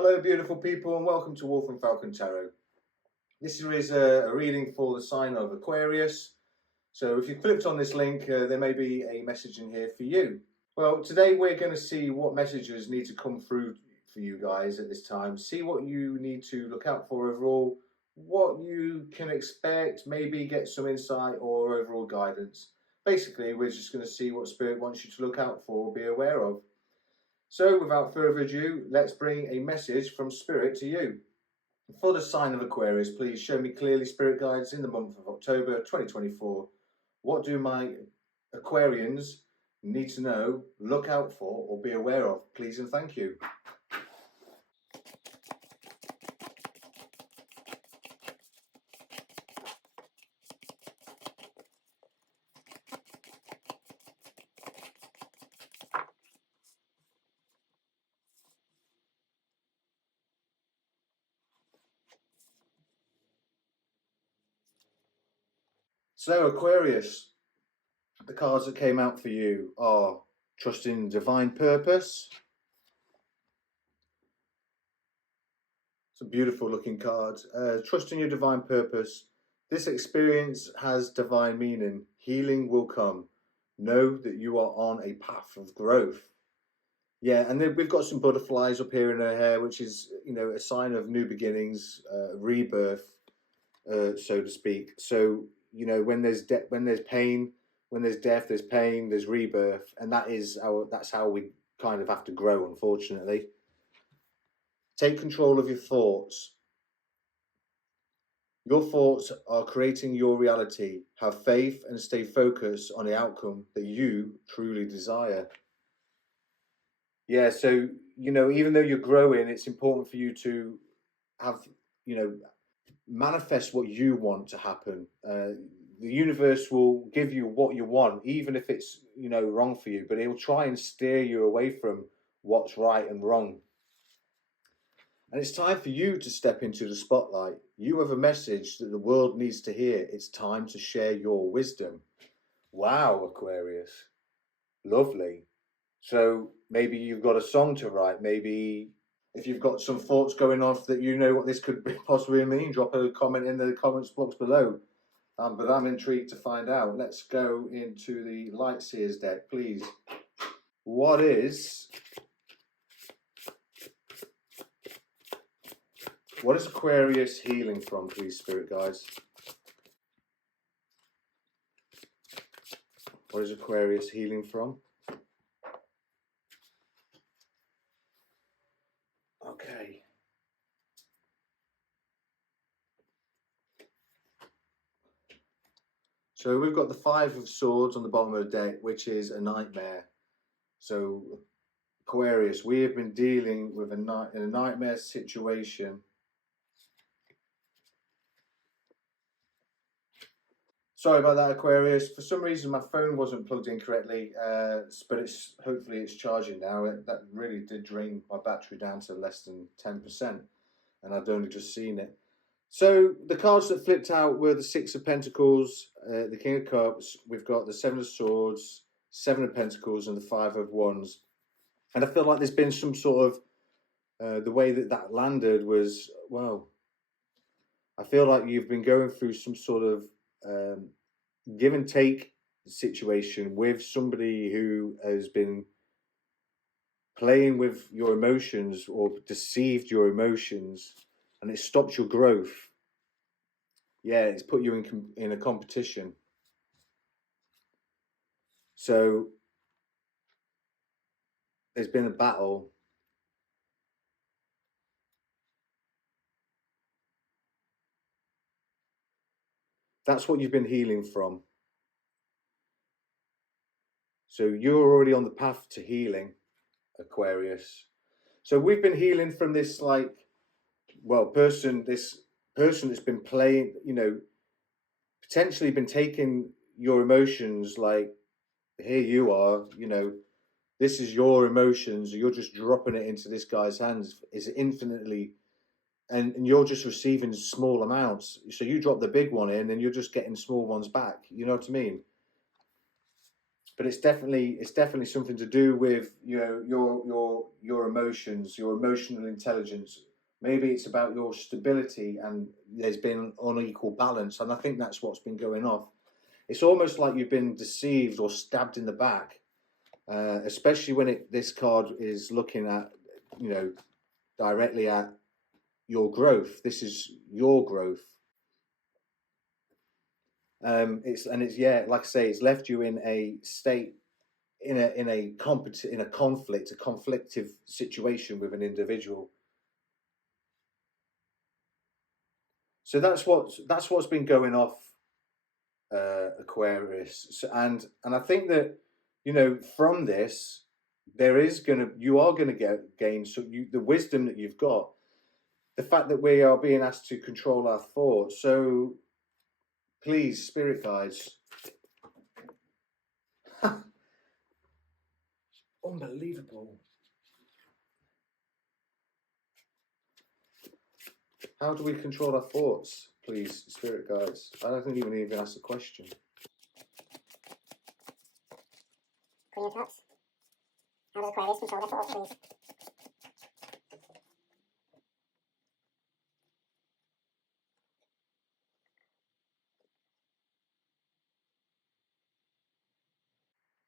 Hello beautiful people and welcome to Wolf and Falcon Tarot. This is a reading for the sign of Aquarius. So if you clicked on this link, there may be a message in here for you. Well, today we're going to see what messages need to come through for you guys at this time. See what you need to look out for overall, what you can expect, maybe get some insight or overall guidance. Basically, we're just going to see what Spirit wants you to look out for or be aware of. So without further ado, let's bring a message from Spirit to you. For the sign of Aquarius, please show me clearly, Spirit guides, in the month of October 2024. What do my Aquarians need to know, look out for, or be aware of? Please and thank you. So Aquarius, the cards that came out for you are trusting divine purpose. It's a beautiful looking card. Trusting your divine purpose. This experience has divine meaning. Healing will come. Know that you are on a path of growth. Yeah, and then we've got some butterflies up here in her hair, which is, you know, a sign of new beginnings, rebirth, so to speak. So, you know, when there's pain, when there's death, there's pain, there's rebirth, and that's how we kind of have to grow, unfortunately. Take control of your thoughts. Your thoughts are creating your reality. Have faith and stay focused on the outcome that you truly desire. Yeah, so, you know, even though you're growing, it's important for you to have, you know, manifest what you want to happen. The universe will give you what you want, even if it's, you know, wrong for you, but it will try and steer you away from what's right and wrong. And it's time for you to step into the spotlight. You have a message that the world needs to hear. It's time to share your wisdom. Wow, Aquarius. Lovely. So maybe you've got a song to write. Maybe if you've got some thoughts going off that you know what this could possibly mean, drop a comment in the comments box below. But I'm intrigued to find out. Let's go into the Lightseers deck, please. What is Aquarius healing from, please, Spirit guides? What is Aquarius healing from? Okay. So we've got the Five of Swords on the bottom of the deck, which is a nightmare. So Aquarius, we have been dealing with a nightmare situation. Sorry about that, Aquarius. For some reason, my phone wasn't plugged in correctly, but hopefully it's charging now. That really did drain my battery down to less than 10%, and I'd only just seen it. So the cards that flipped out were the Six of Pentacles, the King of Cups. We've got the Seven of Swords, Seven of Pentacles, and the Five of Wands. And I feel like there's been some sort of, the way that landed was, well, I feel like you've been going through some sort of give and take situation with somebody who has been playing with your emotions or deceived your emotions, and it stopped your growth. Yeah, it's put you in a competition. So there's been a battle. That's what you've been healing from. So you're already on the path to healing, Aquarius. So we've been healing from this, like, well, this person that's been playing, you know, potentially been taking your emotions, like, here you are, you know, this is your emotions, you're just dropping it into this guy's hands. It's infinitely, and you're just receiving small amounts. So you drop the big one in and you're just getting small ones back. You know what I mean? but it's definitely something to do with, you know, your emotions, your emotional intelligence. Maybe it's about your stability, and there's been unequal balance, and I think that's what's been going off. It's almost like you've been deceived or stabbed in the back, especially when this card is looking at, you know, directly at your growth. This is your growth. It's yeah, like I say, it's left you in a state, in a conflict, a conflictive situation with an individual. So that's what's been going off, Aquarius. So, and I think that, you know, from this, you are gonna gain, so the wisdom that you've got, the fact that we are being asked to control our thoughts. So please, spirit guides, unbelievable. How do we control our thoughts, please, spirit guides? I don't even ask the question. Queen of Cups. How does Aquarius control their thoughts, please?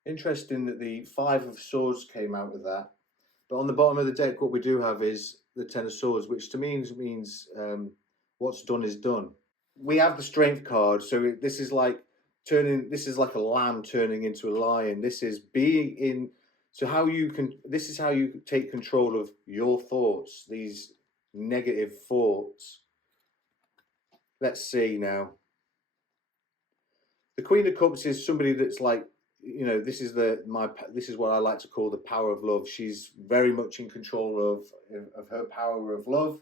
Interesting that the Five of Swords came out with that. But on the bottom of the deck, what we do have is the Ten of Swords, which to me means what's done is done. We have the Strength card, so this is like a lamb turning into a lion. This is being in. So this is how you take control of your thoughts, these negative thoughts. Let's see now. The Queen of Cups is somebody that's like, you know, this is what I like to call the power of love. She's very much in control of her power of love.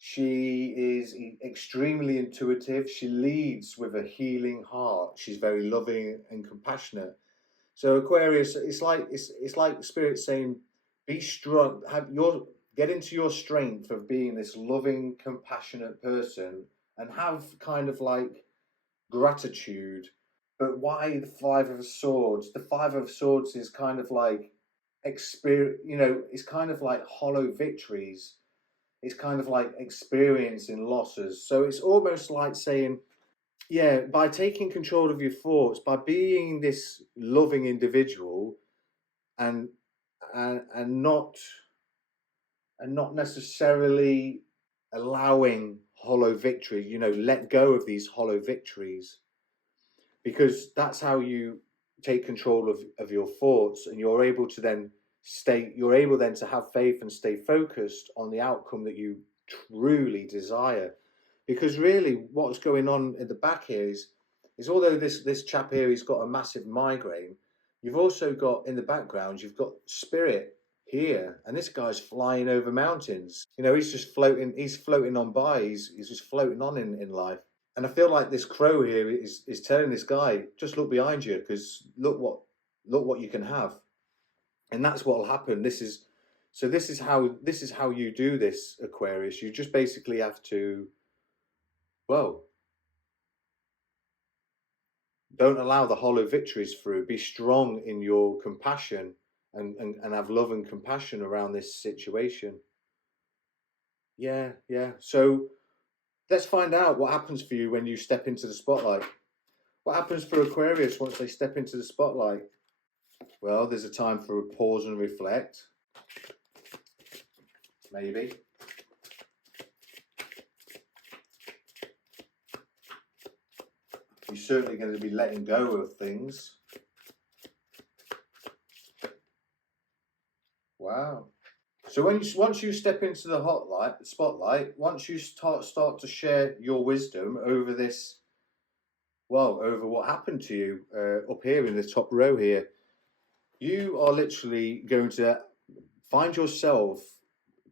She is extremely intuitive. She leads with a healing heart. She's very loving and compassionate. So Aquarius, it's like Spirit saying, be strong, get into your strength of being this loving, compassionate person, and have kind of like gratitude. But why the Five of Swords? The Five of Swords is kind of like it's kind of like hollow victories. It's kind of like experiencing losses. So it's almost like saying, yeah, by taking control of your thoughts, by being this loving individual, and and not necessarily allowing hollow victory, you know, let go of these hollow victories, because that's how you take control of your thoughts, and you're able then to have faith and stay focused on the outcome that you truly desire. Because really what's going on in the back here is although this chap here, he's got a massive migraine, you've also got in the background, you've got Spirit here, and this guy's flying over mountains. You know, he's floating on by, he's just floating on in life. And I feel like this crow here is telling this guy, just look behind you, because look what you can have. And that's what will happen. This is how you do this, Aquarius. You just basically have to, well, don't allow the hollow victories through. Be strong in your compassion, and have love and compassion around this situation. Yeah. So let's find out what happens for you when you step into the spotlight. What happens for Aquarius once they step into the spotlight? Well, there's a time for a pause and reflect. Maybe. You're certainly going to be letting go of things. Wow. So once you step into the spotlight, once you start to share your wisdom over this, well, over what happened to you up here in the top row here, you are literally going to find yourself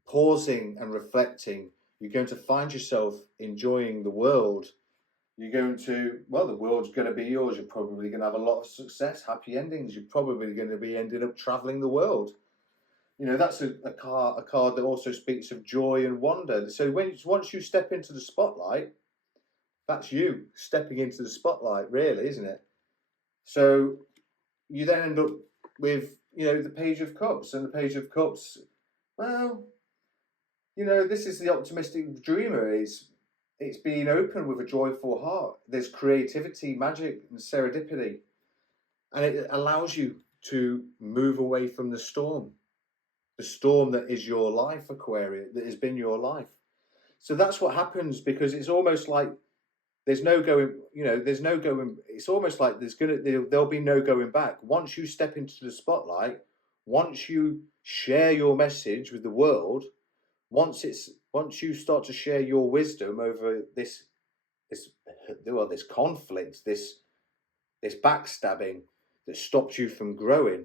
pausing and reflecting. You're going to find yourself enjoying the world. You're going to, well, the world's going to be yours. You're probably going to have a lot of success, happy endings. You're probably going to be ending up traveling the world. You know, that's a card that also speaks of joy and wonder. So once you step into the spotlight, that's you stepping into the spotlight, really, isn't it? So you then end up with, you know, the Page of Cups, and the Page of Cups, well, you know, this is the optimistic dreamer. It's being open with a joyful heart. There's creativity, magic, and serendipity, and it allows you to move away from the storm that is your life, Aquarius, that has been your life. So that's what happens, because it's almost like there's no going, you know, there's no going. It's almost like there'll be no going back once you step into the spotlight. Once you share your message with the world, once you start to share your wisdom over this conflict, this backstabbing that stopped you from growing.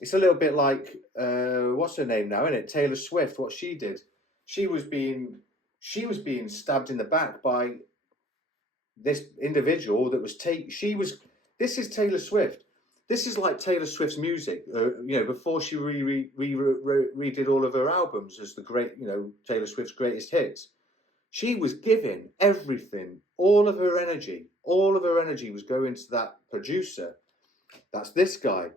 It's a little bit like what's her name now, isn't it? Taylor Swift. What she did, she was being stabbed in the back by this individual that was This is Taylor Swift. This is like Taylor Swift's music. You know, before she redid all of her albums as the great, you know, Taylor Swift's greatest hits. She was giving everything, all of her energy was going to that producer. That's this guy,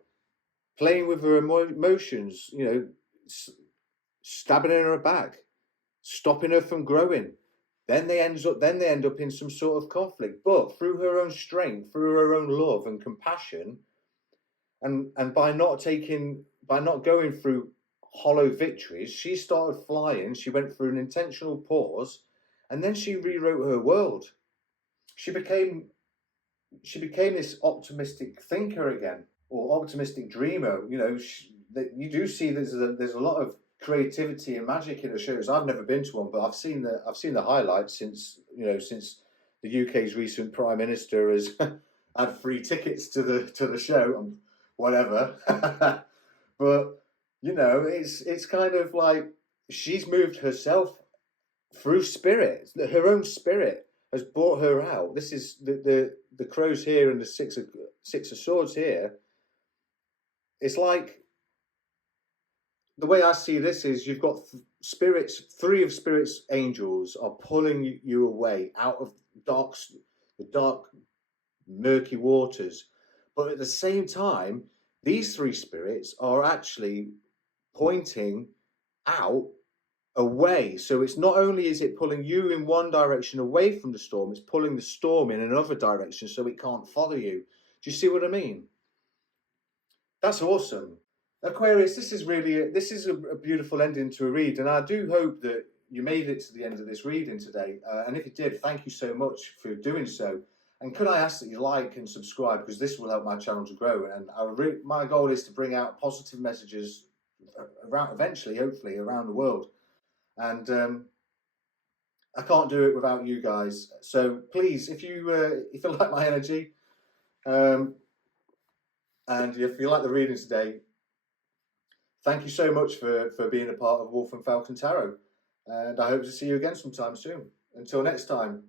playing with her emotions, you know, stabbing her in her back, stopping her from growing. Then they end up in some sort of conflict. But through her own strength, through her own love and compassion, and by not going through hollow victories, she started flying. She went through an intentional pause, and then she rewrote her world. She became this optimistic thinker again, or optimistic dreamer. You know, you do see there's a lot of creativity and magic in the shows. I've never been to one, but I've seen the highlights since the UK's recent Prime Minister has had free tickets to the show and whatever. But you know, it's kind of like she's moved herself through spirit. Her own spirit has brought her out. This is the crows here and the six of swords here. It's like, the way I see this is, you've got three of spirits angels are pulling you away out of the dark, murky waters. But at the same time, these three spirits are actually pointing out away. So it's not only is it pulling you in one direction away from the storm, it's pulling the storm in another direction so it can't follow you. Do you see what I mean? That's awesome. Aquarius, this is a beautiful ending to a read, and I do hope that you made it to the end of this reading today. And if you did, thank you so much for doing so. And could I ask that you like and subscribe, because this will help my channel to grow. And my goal is to bring out positive messages eventually, hopefully, around the world. And I can't do it without you guys. So please, if you like my energy, and if you like the reading today, thank you so much for being a part of Wolf and Falcon Tarot. And I hope to see you again sometime soon. Until next time.